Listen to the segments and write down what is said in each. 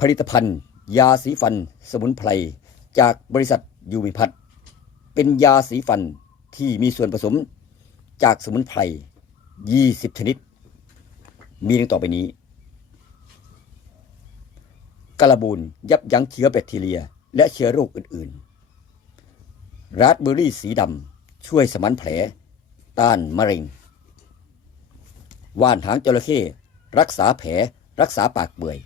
ผลิตภัณฑ์ ยาสีฟันสมุนไพร จากบริษัทยูมิพัทเป็นยาสีฟันที่มีส่วนผสมจากสมุนไพร 20 ชนิด มีดังต่อไปนี้กระบูนยับยั้งเชื้อแบคทีเรีย และเชื้อโรคอื่น ๆ ราสเบอร์รี่สีดำช่วยสมันแผล ต้านมะเร็ง ว่านหางจระเข้รักษาแผลรักษาปากเปื่อย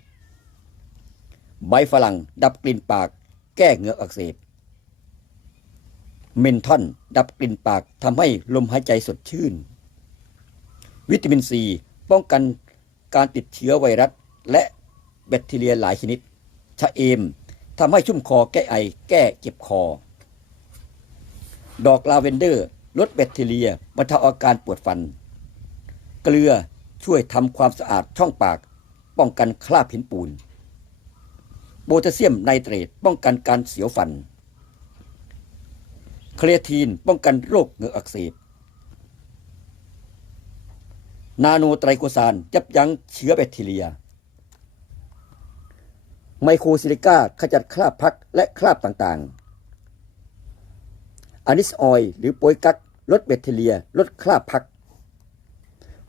ใบฝรั่งดับกลิ่นปาก แก้เหงือกอักเสบเมนทอนดับกลิ่นปากทำให้ลมหายใจสดชื่น วิตามินซีป้องกันการติดเชื้อไวรัส และแบคทีเรียหลายชนิด ชะเอมทำให้ชุ่มคอแก้ไอ แก้เจ็บคอ ดอกลาเวนเดอร์ ลดแบคทีเรียบรรเทาอาการปวดฟัน เกลือช่วยทำความสะอาดช่องปาก ป้องกันคราบหินปูน โพแทสเซียมไนเตรตป้องกันการเสียวฟัน เครียทีนป้องกันโรคเหงือกอักเสบ นาโนไตรโคซานยับยั้งเชื้อแบคทีเรีย ไมโครซิลิก้าขจัดคราบพักและคราบต่างๆ อานิสออยหรือโปยกักลดแบคทีเรียลดคราบพัก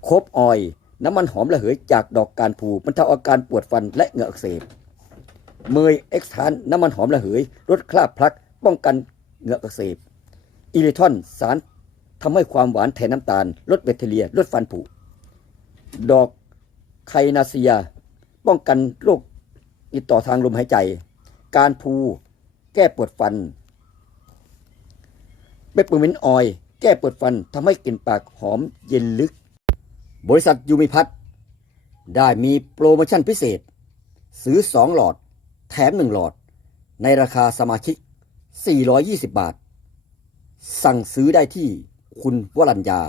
โคบออยน้ำมันหอมระเหยจากดอกการผูบรรเทาอาการปวดฟันและเหงือกอักเสบ เมยเอ็กซ์ทานน้ำมันหอมระเหยลดคราบพลัก ป้องกันเหงือกอักเสบอิเลทอนสารทำให้ความหวานแทนน้ำตาล ลดแบคทีเรีย ลดฟันผุ ดอกไคนาเซีย ป้องกันโรคติดต่อทางลมหายใจ การพูแก้ปวดฟันเปปเปอร์มินออยแก้ปวดฟันทำให้กลิ่นปากหอมเย็นลึก บริษัทยูมิพัทได้มีโปรโมชั่นพิเศษ ซื้อ 2 หลอด แถมหนึ่งหลอด ในราคาสมาชิก 420 บาท สั่งซื้อได้ที่คุณวรัญญา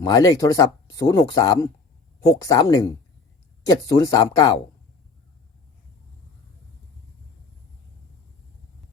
หมายเลขโทรศัพท์ 063 631 7039